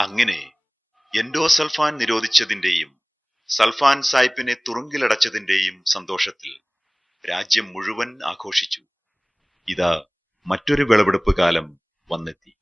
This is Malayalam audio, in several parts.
അങ്ങനെ എൻഡോസൾഫാൻ നിരോധിച്ചതിന്റെയും സൾഫാൻ സായിപ്പിനെ തുറുങ്കിലടച്ചതിന്റെയും സന്തോഷത്തിൽ രാജ്യം മുഴുവൻ ആഘോഷിച്ചു. ഇതാ മറ്റൊരു വിളവെടുപ്പ് കാലം വന്നെത്തി.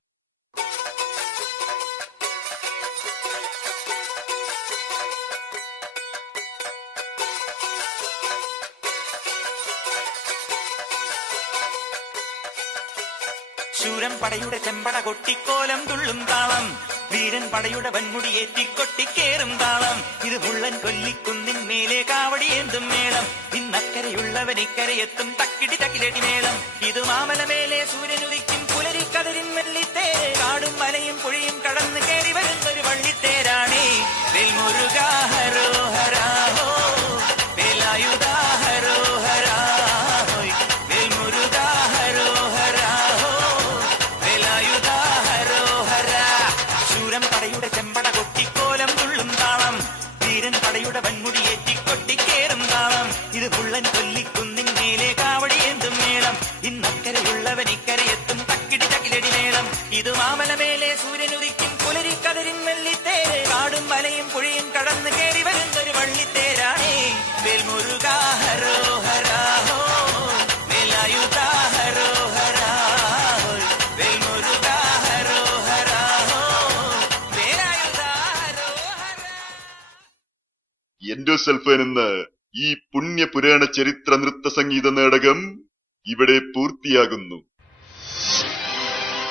ശൂരൻ പടയുടെ ചെമ്പട കൊട്ടിക്കോലം തുള്ളും താളം, വീരൻ പടയുടെ വൻമുടിയേറ്റിക്കൊട്ടിക്കേറും താളം. ഇത് മുള്ളൻ കൊല്ലിക്കുന്നിൻ മേലെ കാവടിയേന്തും മേളം. ഇന്നക്കരയുള്ളവൻ ഇക്കരയെത്തും തക്കിടി തക്കിലടി മേളം. ഇത് മാമലമേലെ സൂര്യനുദിക്കും പുലരിക്കതിരിൻ വെള്ളിത്തേര്. കാടും മലയും പുഴയും കടന്ന് കയറി വരുന്നൊരു വള്ളിത്തേരാണേ. വെൽമുരുകാ ഹരോഹരാ ഹോ, വേലായുധാ ഹരോഹരാ ഹോയ്, വെൽമുരുകാ ഹരോഹരാ ഹോ, വേലായുധാ ഹരോഹരാ. ശൂരൻ പടയുടെ ചെമ്പട കൊട്ടിക്കോലം തുള്ളും താളം, വീരൻ പടയുടെ വൻമുടിയേറ്റിക്കൊട്ടിക്കേറും താളം. ഇത് പുള്ളൻ കൊല്ലിക്കുന്നിൻ മേലെ കാവടിയേന്തും മേളം. ഇന്നക്കരയുള്ളവൻ ഇക്കരയെത്തും തക്കിടി തകിലടി മേളം. ഇത് മാമലമേലെ സൂര്യനുദിക്കും പുലരിക്കതിരിൻ വെള്ളിത്തേര്. കാടും മലയും പുഴയും കടന്ന് കയറി വരുന്നൊരു വള്ളിത്തേരാണേ. വേൽമുരുകാ ഹരോഹരാ ഹോ, വേലായുധാ ഹരോഹരാ ഹോയ്, വേൽമുരുകാ ഹരോഹരാ ഹോ, വേലായുധാ ഹരോഹരാ. എൻഡോസൾഫാൻ എന്ന ഈ പുണ്യ പുരാണ ചരിത്ര നൃത്ത സംഗീത നാടകം ഇവിടെ പൂർത്തിയാകുന്നു.